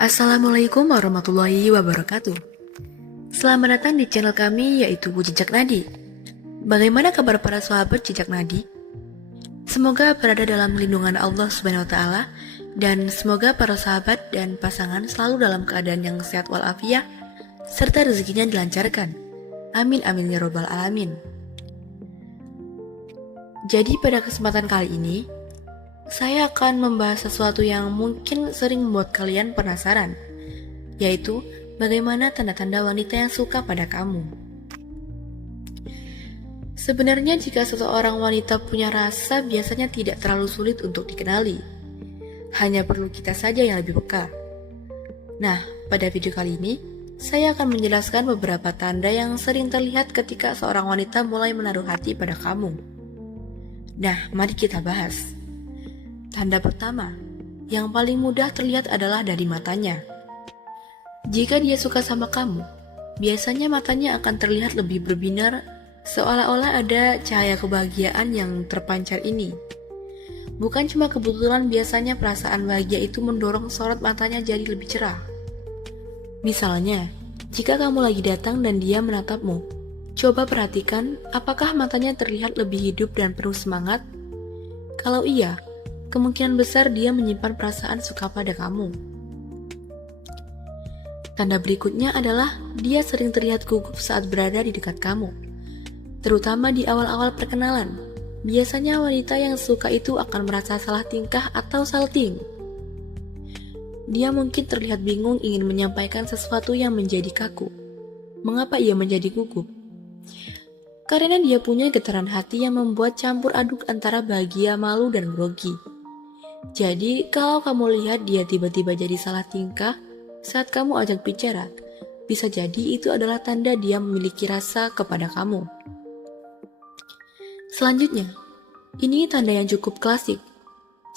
Assalamualaikum warahmatullahi wabarakatuh. Selamat datang di channel kami yaitu Jejak Nadi. Bagaimana kabar para sahabat Jejak Nadi? Semoga berada dalam lindungan Allah Subhanahu wa taala dan semoga para sahabat dan pasangan selalu dalam keadaan yang sehat walafiat serta rezekinya dilancarkan. Amin amin ya robbal alamin. Jadi pada kesempatan kali ini saya akan membahas sesuatu yang mungkin sering membuat kalian penasaran, yaitu bagaimana tanda-tanda wanita yang suka pada kamu. Sebenarnya jika seseorang wanita punya rasa biasanya tidak terlalu sulit untuk dikenali. Hanya perlu kita saja yang lebih peka. Nah, pada video kali ini, saya akan menjelaskan beberapa tanda yang sering terlihat ketika seorang wanita mulai menaruh hati pada kamu. Nah, mari kita bahas. Tanda pertama, yang paling mudah terlihat adalah dari matanya. Jika dia suka sama kamu, biasanya matanya akan terlihat lebih berbinar, seolah-olah ada cahaya kebahagiaan yang terpancar ini. Bukan cuma kebetulan, biasanya perasaan bahagia itu mendorong sorot matanya jadi lebih cerah. Misalnya, jika kamu lagi datang dan dia menatapmu, coba perhatikan apakah matanya terlihat lebih hidup dan penuh semangat. Kalau iya, kemungkinan besar dia menyimpan perasaan suka pada kamu. Tanda berikutnya adalah dia sering terlihat gugup saat berada di dekat kamu, terutama di awal-awal perkenalan. Biasanya wanita yang suka itu akan merasa salah tingkah atau salting. Dia mungkin terlihat bingung ingin menyampaikan sesuatu yang menjadi kaku. Mengapa ia menjadi gugup? Karena dia punya getaran hati yang membuat campur aduk antara bahagia, malu, dan grogi. Jadi, kalau kamu lihat dia tiba-tiba jadi salah tingkah saat kamu ajak bicara, bisa jadi itu adalah tanda dia memiliki rasa kepada kamu. Selanjutnya, ini tanda yang cukup klasik.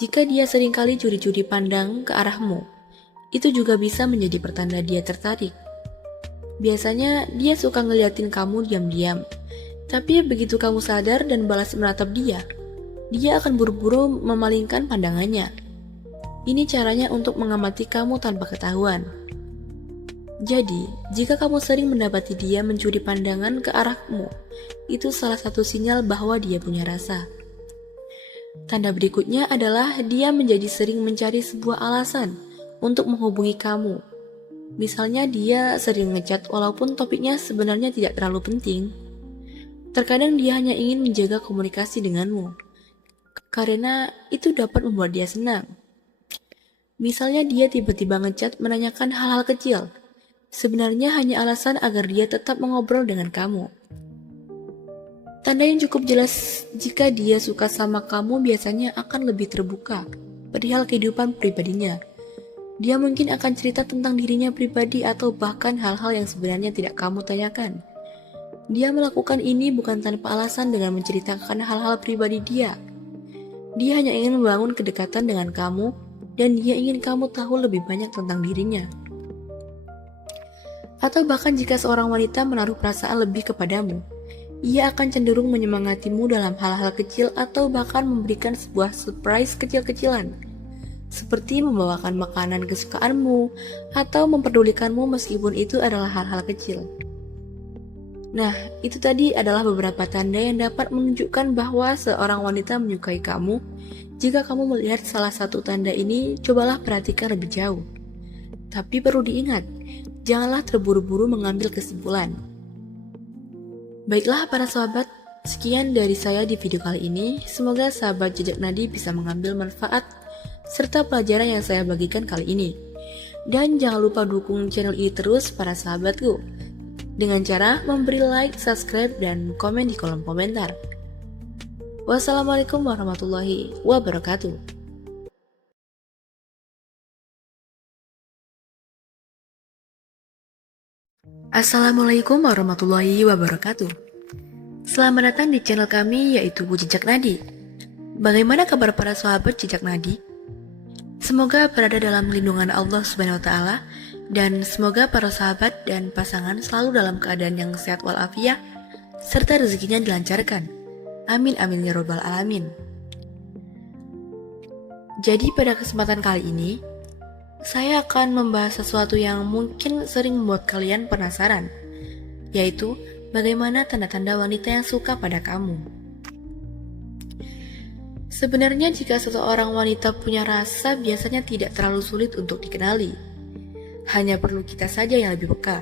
Jika dia seringkali curi-curi pandang ke arahmu, itu juga bisa menjadi pertanda dia tertarik. Biasanya, dia suka ngeliatin kamu diam-diam, tapi begitu kamu sadar dan balas menatap dia akan buru-buru memalingkan pandangannya. Ini caranya untuk mengamati kamu tanpa ketahuan. Jadi, jika kamu sering mendapati dia mencuri pandangan ke arahmu, itu salah satu sinyal bahwa dia punya rasa. Tanda berikutnya adalah dia menjadi sering mencari sebuah alasan untuk menghubungi kamu. Misalnya dia sering ngechat walaupun topiknya sebenarnya tidak terlalu penting. Terkadang dia hanya ingin menjaga komunikasi denganmu, karena itu dapat membuat dia senang. Misalnya dia tiba-tiba ngechat menanyakan hal-hal kecil. Sebenarnya hanya alasan agar dia tetap mengobrol dengan kamu. Tanda yang cukup jelas jika dia suka sama kamu biasanya akan lebih terbuka perihal kehidupan pribadinya. Dia mungkin akan cerita tentang dirinya pribadi atau bahkan hal-hal yang sebenarnya tidak kamu tanyakan. Dia melakukan ini bukan tanpa alasan dengan menceritakan hal-hal pribadi dia. Dia hanya ingin membangun kedekatan dengan kamu dan dia ingin kamu tahu lebih banyak tentang dirinya. Atau bahkan jika seorang wanita menaruh perasaan lebih kepadamu, ia akan cenderung menyemangatimu dalam hal-hal kecil atau bahkan memberikan sebuah surprise kecil-kecilan, seperti membawakan makanan kesukaanmu atau memperdulikanmu meskipun itu adalah hal-hal kecil. Nah, itu tadi adalah beberapa tanda yang dapat menunjukkan bahwa seorang wanita menyukai kamu. Jika kamu melihat salah satu tanda ini, cobalah perhatikan lebih jauh. Tapi perlu diingat, janganlah terburu-buru mengambil kesimpulan. Baiklah para sahabat, sekian dari saya di video kali ini. Semoga sahabat Jejak Nadi bisa mengambil manfaat serta pelajaran yang saya bagikan kali ini. Dan jangan lupa dukung channel ini terus para sahabatku, dengan cara memberi like, subscribe, dan komen di kolom komentar. Wassalamualaikum warahmatullahi wabarakatuh. Assalamualaikum warahmatullahi wabarakatuh. Selamat datang di channel kami yaitu Jejak Nadi. Bagaimana kabar para sahabat Jejak Nadi? Semoga berada dalam lindungan Allah Subhanahu wa taala dan semoga para sahabat dan pasangan selalu dalam keadaan yang sehat walafiat serta rezekinya dilancarkan. Amin amin ya robbal alamin. Jadi pada kesempatan kali ini saya akan membahas sesuatu yang mungkin sering membuat kalian penasaran, yaitu bagaimana tanda-tanda wanita yang suka pada kamu. Sebenarnya jika seseorang wanita punya rasa biasanya tidak terlalu sulit untuk dikenali. Hanya perlu kita saja yang lebih peka.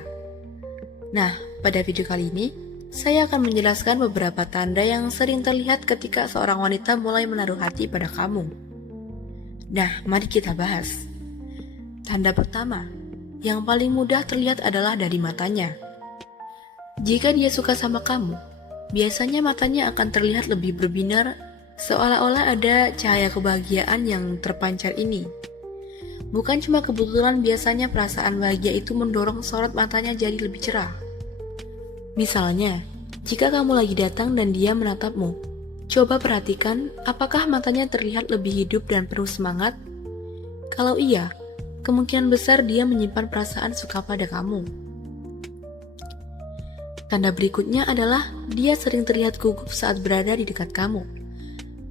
Nah, pada video kali ini, saya akan menjelaskan beberapa tanda yang sering terlihat ketika seorang wanita mulai menaruh hati pada kamu. Nah, mari kita bahas. Tanda pertama, yang paling mudah terlihat adalah dari matanya. Jika dia suka sama kamu, biasanya matanya akan terlihat lebih berbinar, seolah-olah ada cahaya kebahagiaan yang terpancar ini. Bukan cuma kebetulan, biasanya perasaan bahagia itu mendorong sorot matanya jadi lebih cerah. Misalnya, jika kamu lagi datang dan dia menatapmu, coba perhatikan apakah matanya terlihat lebih hidup dan penuh semangat. Kalau iya, kemungkinan besar dia menyimpan perasaan suka pada kamu. Tanda berikutnya adalah dia sering terlihat gugup saat berada di dekat kamu,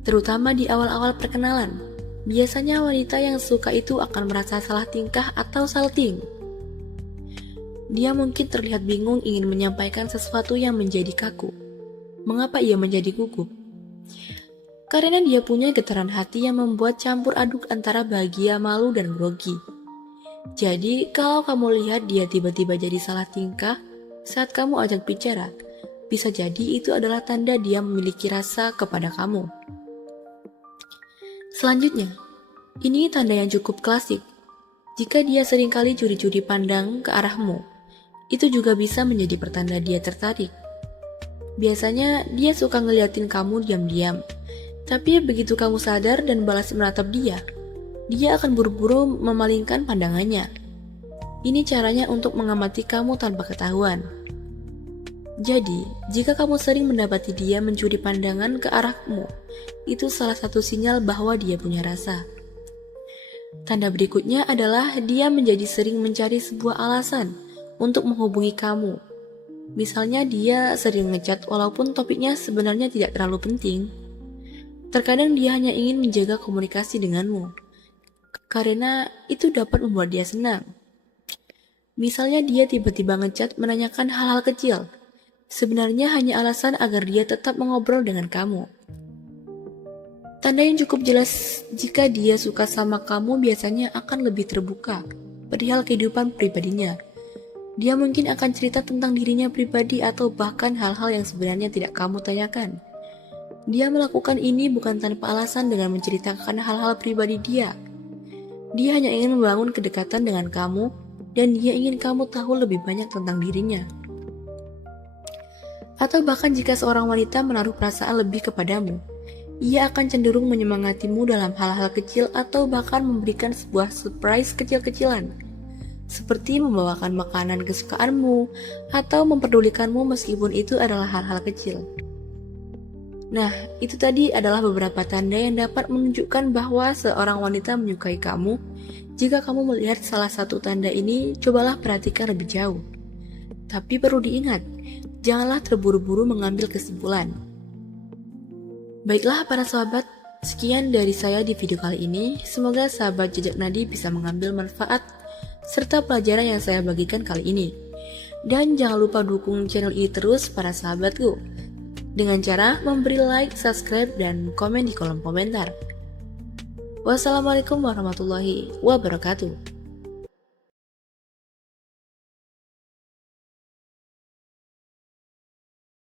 terutama di awal-awal perkenalan. Biasanya wanita yang suka itu akan merasa salah tingkah atau salting. Dia mungkin terlihat bingung ingin menyampaikan sesuatu yang menjadi kaku. Mengapa ia menjadi gugup? Karena dia punya getaran hati yang membuat campur aduk antara bahagia, malu, dan grogi. Jadi, kalau kamu lihat dia tiba-tiba jadi salah tingkah saat kamu ajak bicara, bisa jadi itu adalah tanda dia memiliki rasa kepada kamu. Selanjutnya, ini tanda yang cukup klasik. Jika dia seringkali curi-curi pandang ke arahmu, itu juga bisa menjadi pertanda dia tertarik. Biasanya dia suka ngeliatin kamu diam-diam, tapi begitu kamu sadar dan balas menatap dia akan buru-buru memalingkan pandangannya. Ini caranya untuk mengamati kamu tanpa ketahuan. Jadi, jika kamu sering mendapati dia mencuri pandangan ke arahmu, itu salah satu sinyal bahwa dia punya rasa. Tanda berikutnya adalah dia menjadi sering mencari sebuah alasan untuk menghubungi kamu. Misalnya dia sering ngechat walaupun topiknya sebenarnya tidak terlalu penting. Terkadang dia hanya ingin menjaga komunikasi denganmu, karena itu dapat membuat dia senang. Misalnya dia tiba-tiba ngechat menanyakan hal-hal kecil. Sebenarnya hanya alasan agar dia tetap mengobrol dengan kamu. Tanda yang cukup jelas jika dia suka sama kamu biasanya akan lebih terbuka perihal kehidupan pribadinya. Dia mungkin akan cerita tentang dirinya pribadi atau bahkan hal-hal yang sebenarnya tidak kamu tanyakan. Dia melakukan ini bukan tanpa alasan dengan menceritakan hal-hal pribadi dia. Dia hanya ingin membangun kedekatan dengan kamu dan dia ingin kamu tahu lebih banyak tentang dirinya. Atau bahkan jika seorang wanita menaruh perasaan lebih kepadamu, ia akan cenderung menyemangatimu dalam hal-hal kecil atau bahkan memberikan sebuah surprise kecil-kecilan, seperti membawakan makanan kesukaanmu atau memperdulikanmu meskipun itu adalah hal-hal kecil. Nah, itu tadi adalah beberapa tanda yang dapat menunjukkan bahwa seorang wanita menyukai kamu. Jika kamu melihat salah satu tanda ini, cobalah perhatikan lebih jauh. Tapi perlu diingat, janganlah terburu-buru mengambil kesimpulan. Baiklah para sahabat, sekian dari saya di video kali ini. Semoga sahabat Jejak Nadi bisa mengambil manfaat serta pelajaran yang saya bagikan kali ini. Dan jangan lupa dukung channel ini terus para sahabatku, dengan cara memberi like, subscribe, dan komen di kolom komentar. Wassalamualaikum warahmatullahi wabarakatuh.